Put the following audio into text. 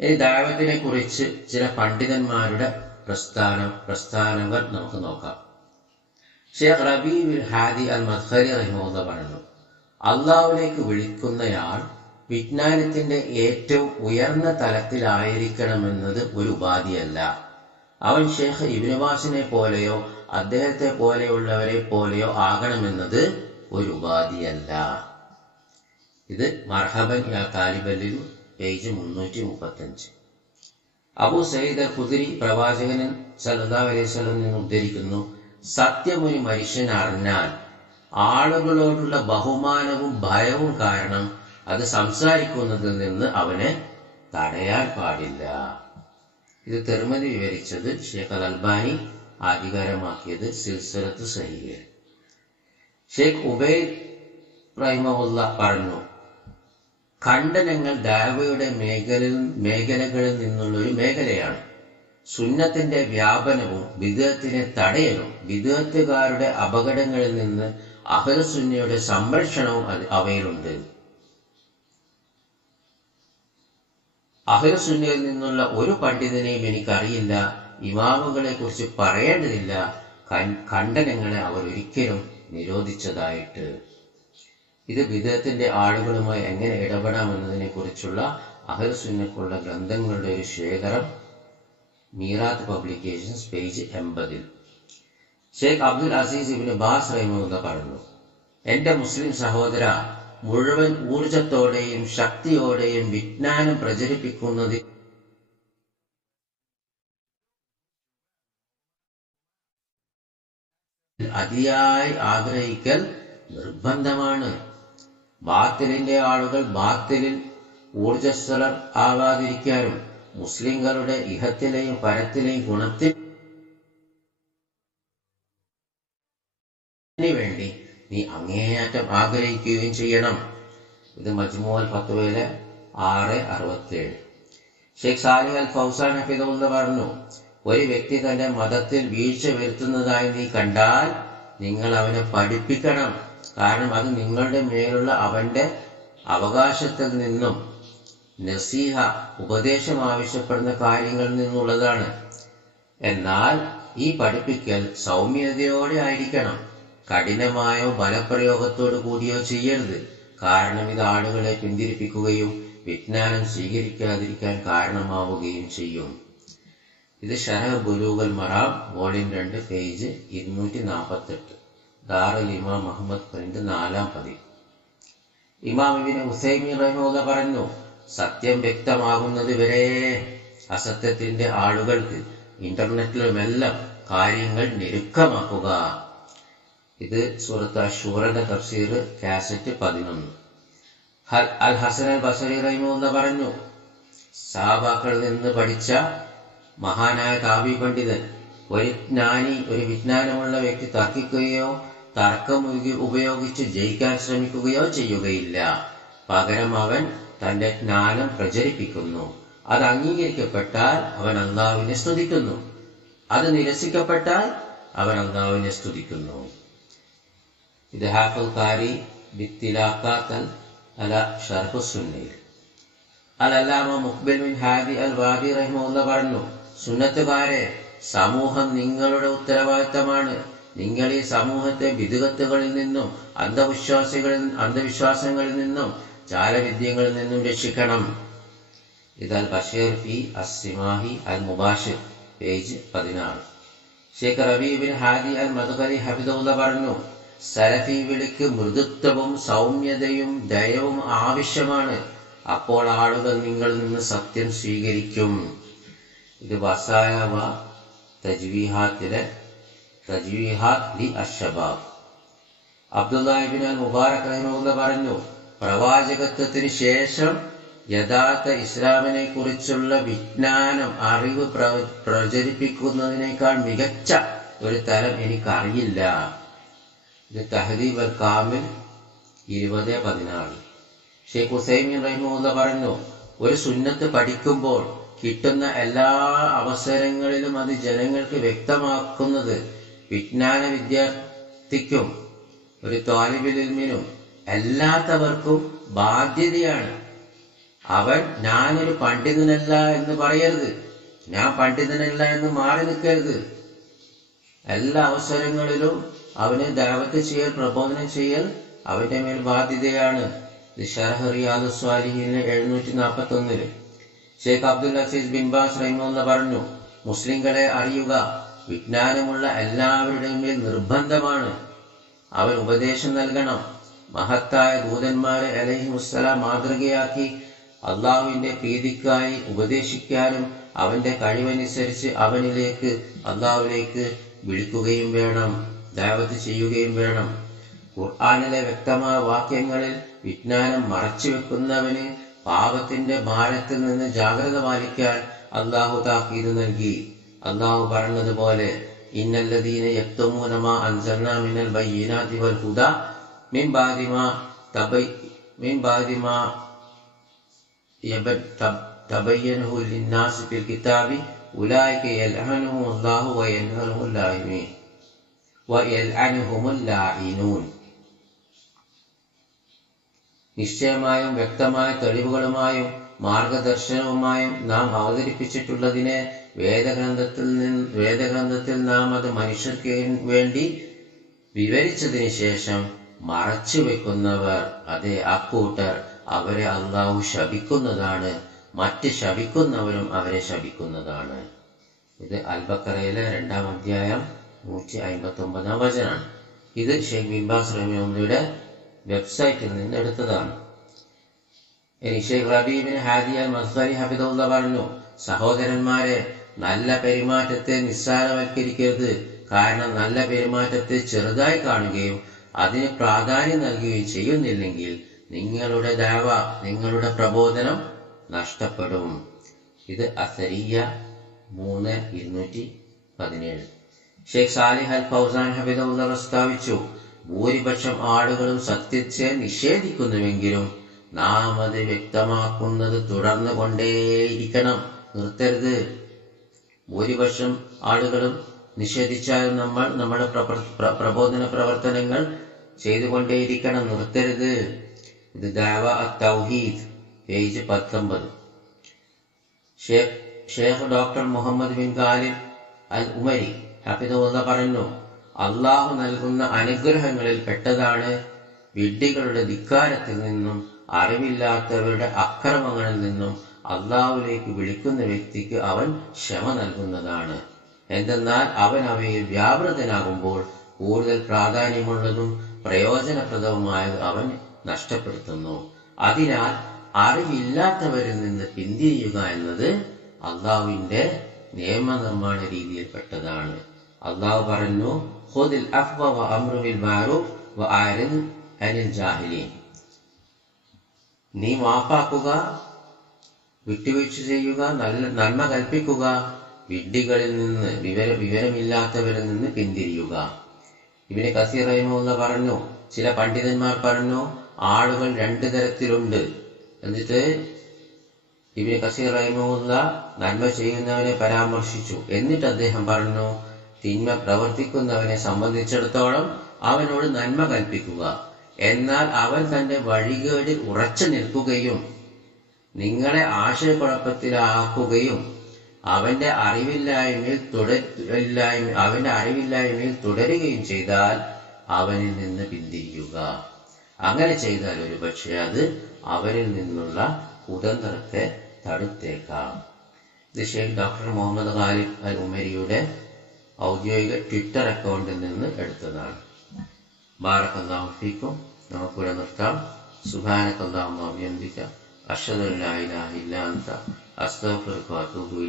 ഇനി ദാവത്തിനെ കുറിച്ച് ചില പണ്ഡിതന്മാരുടെ പ്രസ്ഥാനം പ്രസ്ഥാനങ്ങൾ നമുക്ക് നോക്കാം. ഷെയ്ഖ് റബി ഹാദി അൽ മദ്ഹരി റഹിമുള്ള പറഞ്ഞു അള്ളാഹുലേക്ക് വിളിക്കുന്നയാൾ വിജ്ഞാനത്തിന്റെ ഏറ്റവും ഉയർന്ന തലത്തിലായിരിക്കണമെന്നത് ഒരു ഉപാധിയല്ല. അവൻ ഷെയ്ഖ് ഇബിനുവാസിനെ പോലെയോ അദ്ദേഹത്തെ പോലെയുള്ളവരെ പോലെയോ ആകണമെന്നത് ഒരു ഉപാധിയല്ല. ഇത് മർഹബൻ യാ താലിബല്ലിൽ പേജ് മുന്നൂറ്റി മുപ്പത്തഞ്ച്. അബു സയ്യിദ് അൽ ഖുദരി പ്രവാചകനൻ സല്ലല്ലാഹു അലൈഹി വസല്ലം നിന്ന് ഉദ്ധരിക്കുന്നു സത്യം ഒരു മനുഷ്യൻ അറിഞ്ഞാൽ ആളുകളോടുള്ള ബഹുമാനവും ഭയവും കാരണം അത് സംസാരിക്കുന്നതിൽ നിന്ന് അവനെ തടയാൻ പാടില്ല. ഇത് തെർമതി വിവരിച്ചത് ഷേഖ് അൽ അൽബാനി ആധികാരമാക്കിയത് സിൽസിലത്ത് സഹിയ ഷേഖ് ഉബൈദ് റഹിമുല്ല പറഞ്ഞു ഖണ്ഡനങ്ങൾ ദാവയുടെ മേഖലയിൽ മേഖലകളിൽ നിന്നുള്ള ഒരു മേഖലയാണ്. സുന്നത്തിന്റെ വ്യാപനവും വിദേഹത്തിനെ തടയലും വിദേഹത്തുകാരുടെ അപകടങ്ങളിൽ നിന്ന് അഹലസുന്നയുടെ സംരക്ഷണവും അവയിലുണ്ട്. അഹലസുന്നയിൽ നിന്നുള്ള ഒരു പണ്ഡിതനെയും എനിക്കറിയില്ല ഇമാമുകളെ കുറിച്ച് പറയേണ്ടതില്ല ഖണ്ഡനങ്ങളെ അവർ ഒരിക്കലും നിരോധിച്ചതായിട്ട്. ഇത് വിദേഹത്തിന്റെ ആളുകളുമായി എങ്ങനെ ഇടപെടാമെന്നതിനെ കുറിച്ചുള്ള അഹൽസുന്നക്കുള്ള ഗ്രന്ഥങ്ങളുടെ ഒരു ശേഖരം മീറാത്ത് പബ്ലിക്കേഷൻസ് പേജ് എൺപതിൽ. ഷെയ്ഖ് അബ്ദുൽ അസീസ് ഇബിന് ബാസ് റഹിമെന്ന് പറഞ്ഞു എന്റെ മുസ്ലിം സഹോദര മുഴുവൻ ഊർജത്തോടെയും ശക്തിയോടെയും വിജ്ഞാനം പ്രചരിപ്പിക്കുന്നത് അതിയായി ആഗ്രഹിക്കൽ നിർബന്ധമാണ്. ബാത്തിലിന്റെ ആളുകൾ ബാത്തിലിൽ ഊർജസ്വലർ ആവാതിരിക്കാനും മുസ്ലിങ്ങളുടെ ഇഹത്തിലെയും പരത്തിലെയും ഗുണത്തിൽ വേണ്ടി നീ അങ്ങേയറ്റം ആഗ്രഹിക്കുകയും ചെയ്യണം. ഇത് മജ്മൂൽ ഫത്വയിലെ ആറ് അറുപത്തിയേഴ് ഷെയ്ഖ് സാലിഹ് അൽ ഫൗസാൻ ഹഫിദുള്ള പറഞ്ഞു ഒരു വ്യക്തി തന്റെ മതത്തിൽ വീഴ്ച വരുത്തുന്നതായി നീ കണ്ടാൽ നിങ്ങൾ അവനെ പഠിപ്പിക്കണം. കാരണം അത് നിങ്ങളുടെ മേലുള്ള അവന്റെ അവകാശത്തിൽ നിന്നും നസീഹ ഉപദേശം ആവശ്യപ്പെടുന്ന കാര്യങ്ങളിൽ നിന്നുള്ളതാണ്. എന്നാൽ ഈ പഠിപ്പിക്കൽ സൗമ്യതയോടെ ആയിരിക്കണം. കഠിനമായോ ബലപ്രയോഗത്തോടു കൂടിയോ ചെയ്യരുത്. കാരണം ഇത് ആളുകളെ പിന്തിരിപ്പിക്കുകയും വിജ്ഞാനം സ്വീകരിക്കാതിരിക്കാൻ കാരണമാവുകയും ചെയ്യും. ഇത് ഷഹർ ബുലൂഗൽ മറാം വോളിയം രണ്ട് പേജ് ഇരുന്നൂറ്റി നാൽപ്പത്തെട്ട് ദാറുൽ ഇമാം മുഹമ്മദ് പ്രിന്റ് നാലാം പതി. ഇമാം ഇബിന് ഹുസൈമി റഹ്മുല്ല പറഞ്ഞു സത്യം വ്യക്തമാകുന്നത് വരെ അസത്യത്തിന്റെ ആളുകൾക്ക് ഇന്റർനെറ്റിലുമെല്ലാം കാര്യങ്ങൾ ഞെരുക്കമാക്കുക. ഇത് സൂറത്ത് അഷൂറിന്റെ തഫ്സീർ കാസറ്റ് പതിനൊന്ന്. അൽ ഹസൻ അൽ ബസരി റഹിമുല്ല പറഞ്ഞു സഹാബാക്കളിൽ നിന്ന് പഠിച്ച മഹാനായ താബി പണ്ഡിതൻ ഒരു ജ്ഞാനി ഒരു വിജ്ഞാനമുള്ള വ്യക്തി തർക്കിക്കുകയോ തർക്കം ഉപ- ഉപയോഗിച്ച് ജയിക്കാൻ ശ്രമിക്കുകയോ ചെയ്യുകയില്ല. പകരം അവൻ തന്റെ ജ്ഞാനം പ്രചരിപ്പിക്കുന്നു. അത് അംഗീകരിക്കപ്പെട്ടാൽ അവൻ അള്ളാഹുവിനെ സ്തുതിക്കുന്നു. അത് നിരസിക്കപ്പെട്ടാൽ അവൻ അള്ളാഹുവിനെ സ്തുതിക്കുന്നു. പറഞ്ഞു സുന്നത്തുകാരെ സമൂഹം നിങ്ങളുടെ ഉത്തരവാദിത്തമാണ്. നിങ്ങൾ ഈ സമൂഹത്തെ വിദുകത്തുകളിൽ നിന്നും അന്ധവിശ്വാസികളിൽ അന്ധവിശ്വാസങ്ങളിൽ നിന്നും ചാലവിദ്യങ്ങളിൽ നിന്നും രക്ഷിക്കണം. ഇത് അൽ ബഷീർ ഫി അസിമാഹി അൽ മുബാഷിർ പേജ് പതിനാറ്. ഷേഖ് റബി ബിൻ ഹാദി അൽ മധുകരി ഹബിദുള്ള പറഞ്ഞു സലഫി വിളിക്ക് മൃദുത്വവും സൗമ്യതയും ദയവും ആവശ്യമാണ്. അപ്പോൾ ആളുകൾ നിങ്ങളിൽ നിന്ന് സത്യം സ്വീകരിക്കും. ഇത് വസായ തജ്വീഹാത്തിലെ തജ്വീഹാത്ത് ലി അബ്ദുല്ലാഹിബിൻ അൽ മുബാറക് റഹ്മുല്ല പറഞ്ഞു പ്രവാചകത്വത്തിന് ശേഷം യഥാർത്ഥ ഇസ്ലാമിനെ കുറിച്ചുള്ള വിജ്ഞാനം അറിവ് പ്രചരിപ്പിക്കുന്നതിനേക്കാൾ മികച്ച ഒരു തലം എനിക്കറിയില്ല. ഇത് തഹദീബ് അൽ കാമിൽ ഇരുപത് പതിനാറ്. ഷെയ്ഖ് ഹുസൈമിൻ റഹിമുല്ല പറഞ്ഞു ഒരു സുന്നത്ത് പഠിക്കുമ്പോൾ കിട്ടുന്ന എല്ലാ അവസരങ്ങളിലും അത് ജനങ്ങൾക്ക് വ്യക്തമാക്കുന്നത് വിജ്ഞാന വിദ്യാർത്ഥിക്കും ഒരു താലിബിലിമിനും അല്ലാത്തവർക്കും ബാധ്യതയാണ്. അവൻ ഞാനൊരു പണ്ഡിതനല്ല എന്ന് പറയരുത്. ഞാൻ പണ്ഡിതനല്ല എന്ന് മാറി നിൽക്കരുത്. എല്ലാ അവസരങ്ങളിലും അവന് ദാവത്ത് ചെയ്യൽ പ്രബോധനം ചെയ്യൽ അവന്റെ മേൽ ബാധ്യതയാണ്. സ്വാലിഹിന് എഴുന്നൂറ്റി നാൽപ്പത്തി ഒന്നിൽ Sheikh Abdul Aziz bin Rahimullah പറഞ്ഞു മുസ്ലിങ്ങളെ അറിയുക വിജ്ഞാനമുള്ള എല്ലാവരുടെയും മേൽ നിർബന്ധമാണ്. അവൻ ഉപദേശം നൽകണം. മഹത്തായ ദൂതന്മാരെ അലഹി മുസ്സലാം മാതൃകയാക്കി അള്ളാഹുവിന്റെ പ്രീതിക്കായി ഉപദേശിക്കാനും അവന്റെ കഴിവനുസരിച്ച് അവനിലേക്ക് അള്ളാഹുവിലേക്ക് വിളിക്കുകയും വേണം ദാവത്ത് ചെയ്യുകയും വേണം. ഖുർആാനിലെ വ്യക്തമായ വാക്യങ്ങളിൽ വിജ്ഞാനം മറച്ചു വെക്കുന്നവന് പാപത്തിന്റെ ഭാരത്തിൽ നിന്ന് ജാഗ്രത പാലിക്കാൻ അള്ളാഹു താക്കീത് നൽകി. അള്ളാഹു പറഞ്ഞതുപോലെ ഇന്നല്ലദീന മിനൽ വൽ നിശ്ചയമായും വ്യക്തമായ തെളിവുകളുമായും മാർഗദർശനവുമായും നാം അവതരിപ്പിച്ചിട്ടുള്ളതിനെ വേദഗ്രന്ഥത്തിൽ നിന്ന് വേദഗ്രന്ഥത്തിൽ നാം അത് മനുഷ്യർക്ക് വേണ്ടി വിവരിച്ചതിന് ശേഷം മറച്ചു വെക്കുന്നവർ അതെ അക്കൂട്ടർ അവരെ അള്ളാഹു ശപിക്കുന്നതാണ്. മറ്റ് ശപിക്കുന്നവരും അവരെ ശപിക്കുന്നതാണ്. ഇത് അൽബക്കറയിലെ രണ്ടാം അധ്യായം നൂറ്റി അമ്പത്തി ഒമ്പതാം വചനാണ്. ഇത് ഷെയ്ഖ് ബിംബാസ് റഹ്മിയുടെ വെബ്സൈറ്റിൽ നിന്ന് എടുത്തതാണ്. ഷെയ്ഖ് ഹാദി അൽ മസ്ദരി ഹഫിദുള്ള പറഞ്ഞു സഹോദരന്മാരെ നല്ല പെരുമാറ്റത്തെ നിസ്സാരവൽക്കരിക്കരുത്. കാരണം നല്ല പെരുമാറ്റത്തെ ചെറുതായി കാണുകയും അതിന് പ്രാധാന്യം നൽകുകയും ചെയ്യുന്നില്ലെങ്കിൽ നിങ്ങളുടെ ദാവ നിങ്ങളുടെ പ്രബോധനം നഷ്ടപ്പെടും. ഇത് അസരിയ മൂന്ന് ഇരുന്നൂറ്റി പതിനേഴ്. ഷെയ്ഖ് സാലിഹ് അൽ ഫൗസാൻ ഹബിദ പ്രസ്താവിച്ചു ഭൂരിപക്ഷം ആളുകളും സത്യത്തെ നിഷേധിക്കുന്നുവെങ്കിലും നാം അത് വ്യക്തമാക്കുന്നത് തുടർന്നു കൊണ്ടേയിരിക്കണം നിർത്തരുത്. ഭൂരിപക്ഷം ആളുകളും നിഷേധിച്ചാലും നമ്മൾ നമ്മുടെ പ്രബോധന പ്രവർത്തനങ്ങൾ ചെയ്തുകൊണ്ടേയിരിക്കണം. നിർത്തരുത്. ഇത് ദാവ തൗഹീദ്. പേജ് പത്തൊമ്പത്. ഷേഖ് ഡോക്ടർ മുഹമ്മദ് ബിൻ ഖാലിം അൽ ഉമരി ഹഫിദുള്ള പറഞ്ഞു അള്ളാഹു നൽകുന്ന അനുഗ്രഹങ്ങളിൽ പെട്ടതാണ് വിഡ്ഢികളുടെ ധിക്കാരത്തിൽ നിന്നും അറിവില്ലാത്തവരുടെ അക്രമങ്ങളിൽ നിന്നും അള്ളാഹുലേക്ക് വിളിക്കുന്ന വ്യക്തിക്ക് അവൻ ക്ഷമ നൽകുന്നതാണ്. എന്തെന്നാൽ അവൻ അവയിൽ വ്യാപൃതനാകുമ്പോൾ കൂടുതൽ പ്രാധാന്യമുള്ളതും പ്രയോജനപ്രദവുമായത് അവൻ നഷ്ടപ്പെടുത്തുന്നു. അതിനാൽ അറിവില്ലാത്തവരിൽ നിന്ന് പിന്തിരിയുക എന്നത് അള്ളാഹുവിന്റെ നിയമനിർമ്മാണ രീതിയിൽപ്പെട്ടതാണ്. അള്ളാഹു പറഞ്ഞു ഹുദിൽ അഫ്വ വ അരിദ് അനിൽ ജാഹിലീൻ. നീ മാപ്പാക്കുക വിട്ടുവീഴ്ച ചെയ്യുക നല്ല നന്മ കൽപ്പിക്കുക വിഡ്ഢികളിൽ നിന്ന് വിവര വിവരമില്ലാത്തവരിൽ നിന്ന് പിന്തിരിയുക. ഇവിടെ കസീർ റഹിമുള്ള പറഞ്ഞു ചില പണ്ഡിതന്മാർ പറഞ്ഞു ആളുകൾ രണ്ട് തരത്തിലുണ്ട്. എന്നിട്ട് ഇവിടെ കസീർ റഹിമുള്ള നന്മ ചെയ്യുന്നവനെ പരാമർശിച്ചു. എന്നിട്ട് അദ്ദേഹം പറഞ്ഞു തിന്മ പ്രവർത്തിക്കുന്നവനെ സംബന്ധിച്ചിടത്തോളം അവനോട് നന്മ കൽപ്പിക്കുക. എന്നാൽ അവൻ തന്റെ വഴികേടിൽ ഉറച്ചു നിൽക്കുകയും നിങ്ങളെ ആശയക്കുഴപ്പത്തിലാക്കുകയും അവന്റെ അറിവില്ലായ്മയിൽ തുടരില്ലായ്മ അവന്റെ അറിവില്ലായ്മയിൽ തുടരുകയും ചെയ്താൽ അവനിൽ നിന്ന് പിന്തിരിയുക. അങ്ങനെ ചെയ്താൽ ഒരു പക്ഷേ അത് അവരിൽ നിന്നുള്ള കുതന്ത്രത്തെ തടുത്തേക്കാം. ഇത് ഷെയ്ഖ് ഡോക്ടർ മുഹമ്മദ് ഖാലിഫ് അൽ ഉമരിയുടെ ഔദ്യോഗിക ട്വിറ്റർ അക്കൗണ്ടിൽ നിന്ന് എടുത്തതാണ്. ബാറക്കല്ലാഹു ഫീക്കും. നമുക്കിവിടെ നിർത്താം. സുബാനക്കല്ലാഹു അഭിയന്തിക്ക അഷ്ഹദു അല്ലാ ഇലാഹ ഇല്ലാ അൻത. അസ്തഗ്ഫിറുക വഅതൂബു